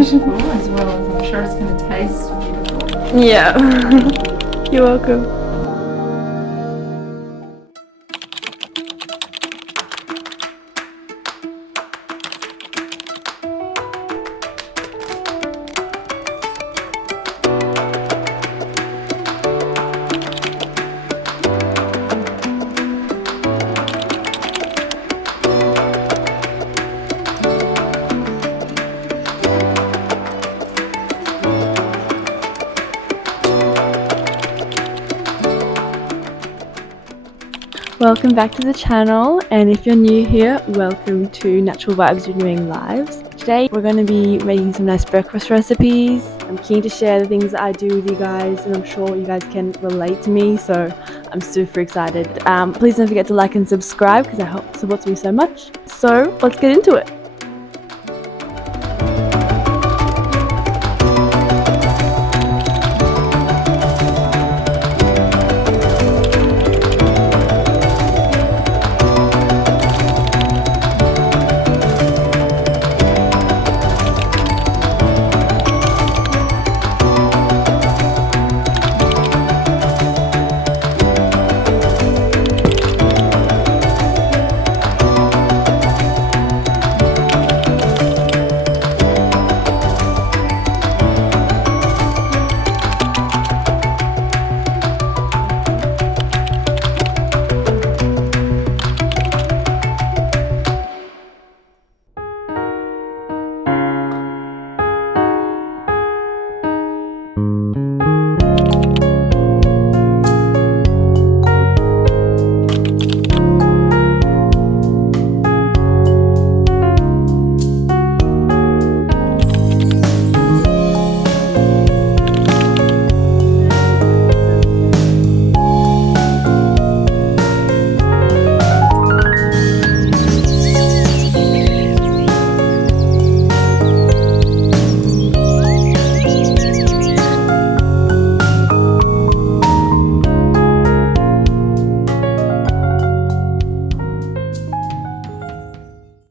beautiful as well as I'm sure it's going to taste beautiful. Yeah. You're welcome. Welcome back to the channel, and if you're new here, welcome to Natural Vibes Renewing Lives. Today we're going to be making some nice breakfast recipes. I'm keen to share the things that I do with you guys, and I'm sure you guys can relate to me, so I'm super excited. Please don't forget to like and subscribe because that helps supports me so much. So let's get into it.